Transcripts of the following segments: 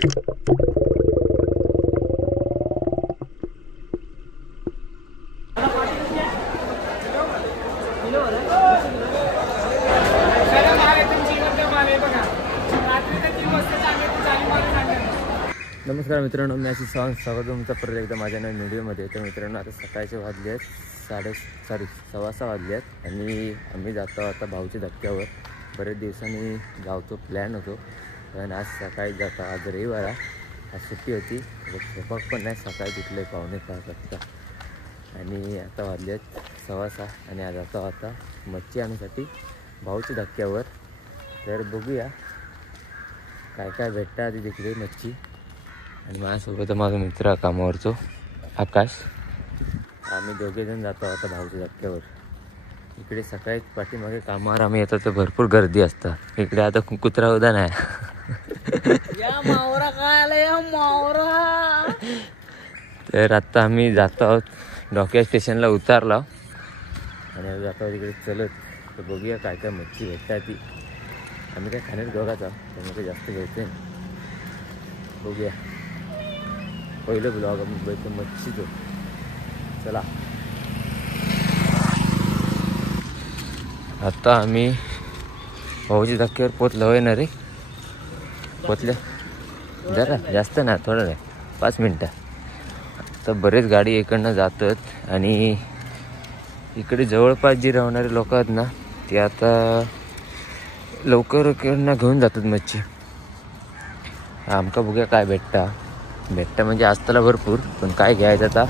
नमस्कार मित्रांनो, मी अशी स्वागत तुमचं परत एकदा माझ्या नवीन व्हिडिओमध्ये. तर मित्रांनो, आता सकाळचे वाजले आहेत 6:15 वाजले आहेत आणि आम्ही जातो आता भाऊच्या धक्क्यावर. बरेच दिवसांनी गावतो प्लॅन होतो, पण आज सकाळी जातो. आज रविवार, आज सुट्टी होती, स्वयंपाक पण नाही. सकाळी तिथले 5:45 वाजता आणि आता वाजले आहेत 6:15 आणि आज जातो आता मच्छी आणण्यासाठी भाऊच्या धक्क्यावर. तर बघूया काय काय भेटतं आधी तिकडे मच्छी. आणि माझ्यासोबत माझा मित्र कामावरचो आकाश. आम्ही दोघेजण जातो आता भाऊच्या धक्क्यावर. इकडे सकाळी पाठीमागे कामावर आम्ही येतो तर भरपूर गर्दी असतात. इकडे आता कुत्रा उदा नाही. तर आता आम्ही जातो आहोत डोक्या स्टेशनला उतारला आणि जातो आहोत तिकडे चलत. तर बघूया काय काय मच्छी भेटतात ती. आम्ही काय खाण्यात दोघाच आहोत, त्यामुळे जास्त भेटते. बघूया पहिलं ब्लॉग आम्ही बघतो मच्छीचं. चला आता आम्ही भाऊच्या धक्क्यावर पोचलो होय ना रे. पोचल्या जरा जास्त ना, थोडं नाही, 5 मिनटं. आता बरेच गाडी इकडनं जातात आणि इकडे जवळपास जी राहणारे लोक आहेत ना, ते आता लवकर इकडनं घेऊन जातात मच्छी. आमका बघूया काय भेटतं म्हणजे असताना भरपूर, पण काय घ्यायचं आता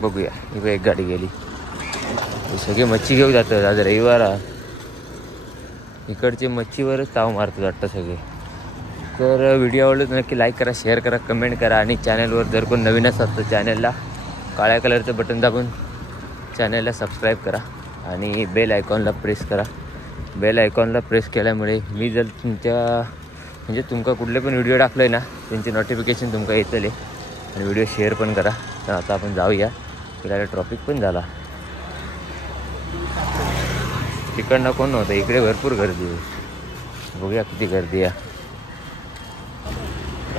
बघूया. इकडे एक गाडी गेली, सगळे मच्छी घेऊन जातात. आज रविवार, इकडचे मच्छीवरच ताव मारतात वाटतं सगळे. तर व्हिडिओ आवडला तर नक्की लाईक करा, शेअर करा, कमेंट करा आणि चॅनलवर जर कोण नवीन असतात तर चॅनलला काळ्या कलरचं बटन दाबून चॅनलला सबस्क्राईब करा आणि बेल आयकॉनला प्रेस करा. बेल आयकॉनला प्रेस केल्यामुळे मी जर तुमका कुठले पण व्हिडिओ टाकले ना, त्यांचे नोटिफिकेशन तुमका येतले. आणि व्हिडिओ शेअर पण करा. तर आता आपण जाऊया, फिरायला ट्रॉफिक पण झाला. तिकडनं कोण नव्हतं, इकडे भरपूर गर्दी आहे. बघूया किती गर्दी आहे.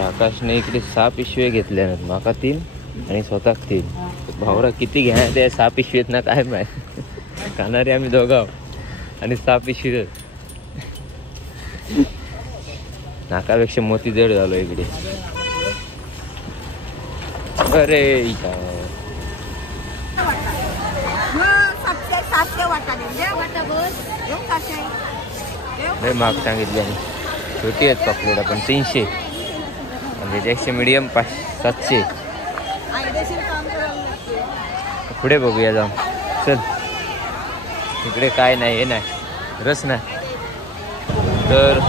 आकाशने इकडे 6 पिशव्या घेतल्या नाहीत, माका 3 आणि स्वतः 3. भावरा किती घ्या त्या 6 पिशवीत ना काय माहीत. खाणारे आम्ही दोघं आणि 6 पिशवी. नाकापेक्षा मोती जड झालो इकडे. अरे महाग सांगितले आणि छोटी आहेत पकडा पण 300 आणि त्याच्यापेक्षा मीडियम 700. पुढे बघूया जाऊन. चल इकडे काय नाही, हे नाही, रस नाही. तर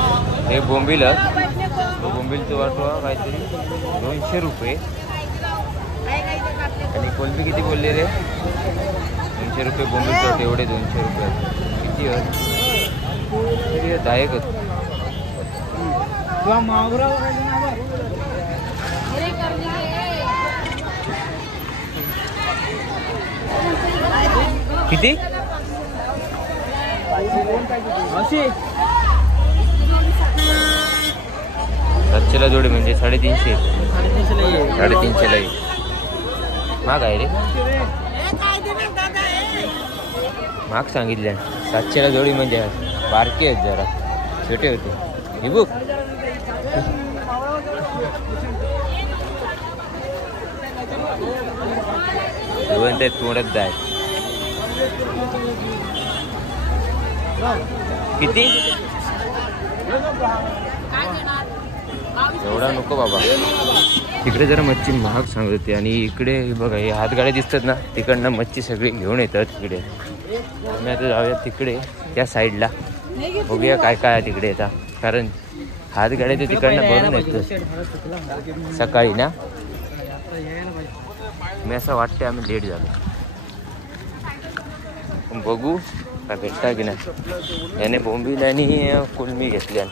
हे बोंबीलचं वाटवा काहीतरी 200 रुपये. आणि कोलबी किती बोलले रे? 200 रुपये बोंबीलचं वाट, एवढे 200 रुपये. किती तरी 10 किती? 700ला जोडी म्हणजे 350. 350ला महाग आहे रे. महाग सांगितल्या. 700ला जोडी म्हणजे बारकी आहेत, जरा छोटे होते. ही बुक ते तोडत जाय. किती? एवढा नको बाबा. तिकडे जरा मच्छी महाग सांगत होती आणि इकडे बघा हे हातगाड्या दिसतात ना, तिकडनं मच्छी सगळी घेऊन येतात तिकडे. आम्ही आता जाऊया तिकडे त्या साईडला, बघूया काय काय आहे तिकडे आता. कारण हातगाड्या ते तिकडनं भरून येतं सकाळी ना. मी असं वाटतं आम्ही लेट झालो, पण बघू काय भेटता की नाही. याने बोंबील आणि कोलमी घेतल्या.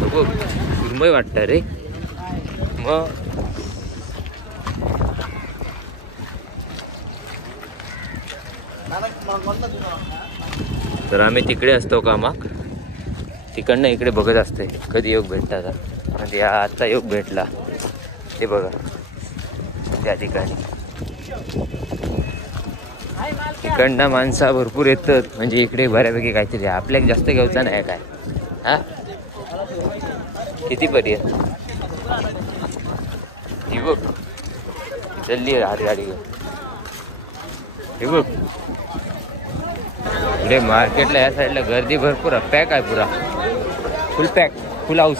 बघू सुरमई वाटतं रे. मग तर आम्ही तिकडे असतो कामाक, तिकडनं इकडे बघत असते कधी योग भेटता. म्हणजे आता योग भेटला ते बघा त्या ठिकाणी. तिकडनं माणसा भरपूर येतात, म्हणजे इकडे बऱ्यापैकी काहीतरी आपल्याला जास्त घ्यायचं नाही काय. हा किती पर्यंत ही बघ जल्दी हात गाडी घेऊन. हे बघ इकडे मार्केटला या साईडला गर्दी भरपूर आहे, पॅक आहे पुरा, फुल पॅक, फुल हाऊस.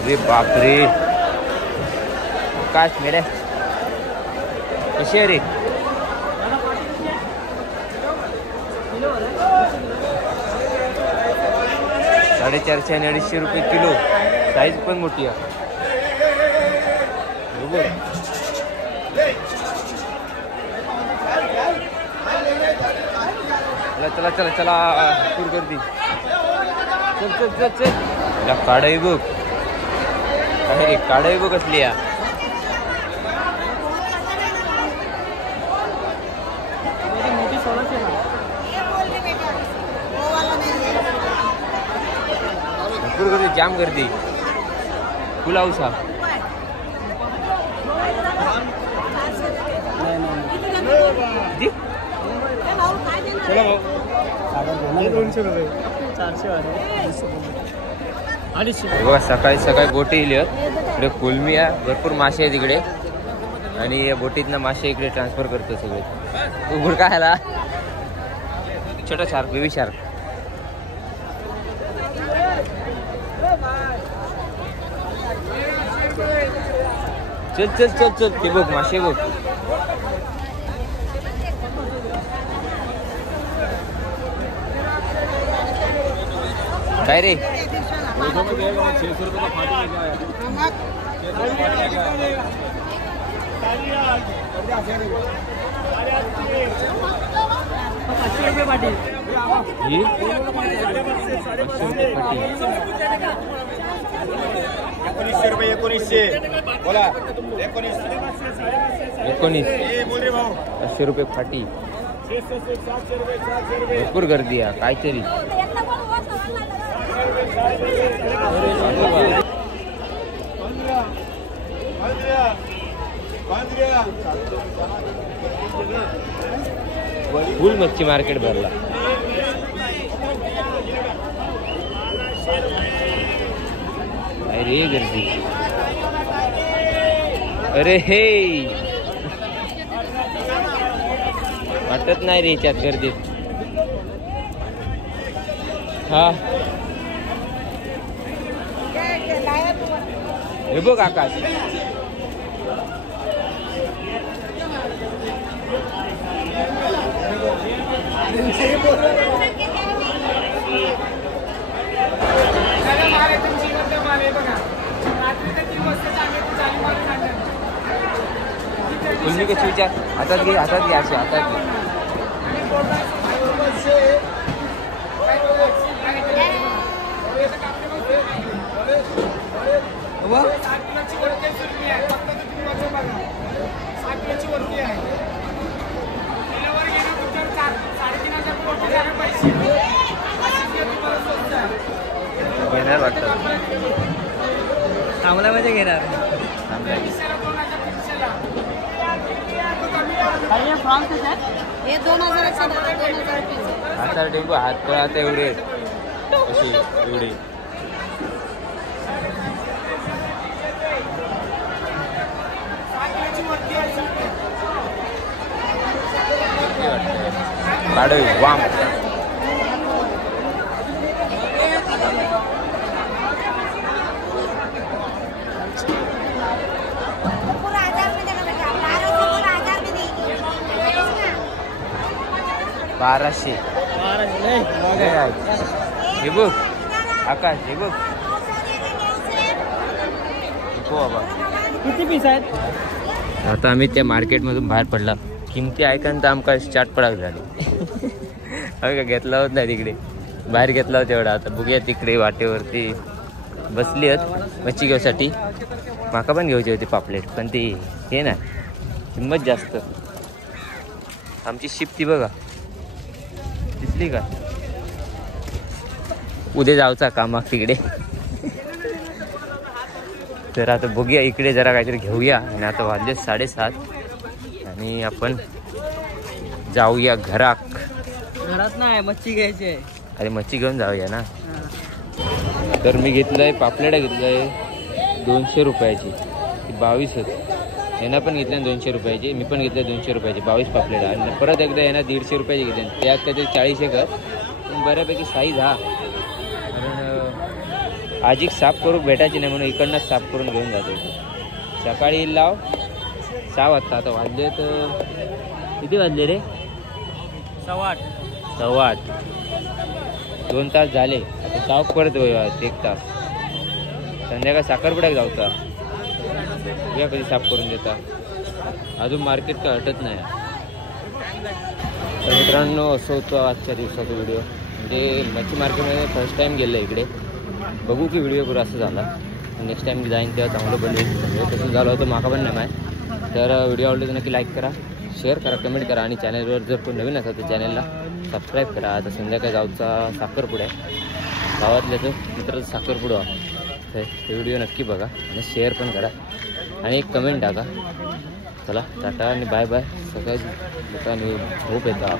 अरे बापरे काश मेरे कशी आहे रे. ₹450 आणि ₹250 किलो, साईज पण मोठी आहे. चला चला चला पूर गर्दी. चल चल चल चल. काढाई बघ, अरे काढाई बघ कसली या. भरपूर गर्दी, जाम गर्दी, फुल हाऊस हा. बघा सकाळी सकाळी बोटी येईल इकडे, कोलमी आहे, भरपूर मासे आहेत इकडे, आणि या बोटीतनं मासे इकडे ट्रान्सफर करतो सगळे. उघड काय आला छोटा शार्क, बेबी शार्क. चल चल चल चल, ते बघ मासे बघ. काय रे 1900 बोला 500 रुपये फाटी. भरपूर गर्दी आहे काहीतरी. फुल मच्छी मार्केट भरला. अरे गर्दी, अरे हे वाटत नाही रे याच्यात गर्दीत. हा हे बघ आकाश. कुलमी कशी विचार, हातात घे हातात घे असे हातात घे. घेणार वाटतं थांबल्यामध्ये घेणार. हे 2000 आता टेम्पो हात पण आता एवढे अशी एवढे. काढ वाम. बाराशे. हे बघ आकाश, हे बघ बाबा किती पीस आहेत. आता आम्ही त्या मार्केटमधून बाहेर पडला. किमती ऐकून तर आमका चाट पडाक झाली. आम्ही का घेतला होत नाही तिकडे, बाहेर घेतला होता एवढा. आता बघूया तिकडे वाटेवरती बसली आहेत मच्छी घेऊसाठी. माका पण घेऊची होती पापलेट, पण ती हे नाही, किंमत जास्त. आमची शिप ती बघा, दिसली का? उद्या जाऊचा कामाक तिकडे. तर आता बघूया, इकडे जरा काहीतरी घेऊया. आणि आता वाजले 7:30 आणि आपण जाऊया घरात. घरात नाही, मच्छी घ्यायची आहे. अरे मच्छी घेऊन जाऊया ना. तर मी घेतलंय पापलेट, घेतलंय 200 रुपयाची, ती 22 होती. यांना पण घेतल्या 200 रुपयाची, मी पण घेतल्या 200 रुपयाची 22 पापलेट. आणि परत एकदा यांना 150 रुपयाची घेतली, त्यात काहीतरी 40 कर. पण बऱ्यापैकी साईज हा, कारण आजिक साफ करून भेटायची नाही म्हणून इकडनंच साफ करून घेऊन जातो. सकाळी लाव 6 वाजता. आता वाजले तर किती वाजले रे? 8:15. 2 तास झाले. आता साफ परत 1 तास. संध्याकाळ साखरपुड्यात जाऊचा, बघूया कधी साफ करून देता. अजून मार्केट काय हटत नाही. तर मित्रांनो, असं होतं आजच्या दिवसाचा व्हिडिओ. म्हणजे मच्छी मार्केटमध्ये फर्स्ट टाईम गेलं इकडे. बघू की व्हिडिओ पुरा असं झाला. नेक्स्ट टाईम जाईन तेव्हा चांगलं बनवेल. तसं झालं होतं माका पण नाही माहीत. तर व्हिडिओ आवडले तर नक्की लाईक करा, शेअर करा, कमेंट करा. आणि चॅनलवर जर कोण नवीन असेल तर चॅनलला सबस्क्राईब करा. आता संध्याकाळी गावचा साखरपुडा आहे, गावातल्या तो मित्राचा साखरपुडा. तर ते व्हिडिओ नक्की बघा आणि शेअर पण करा आणि एक कमेंट टाका. चला टाटा आणि बाय बाय. सकाळी झोप येता.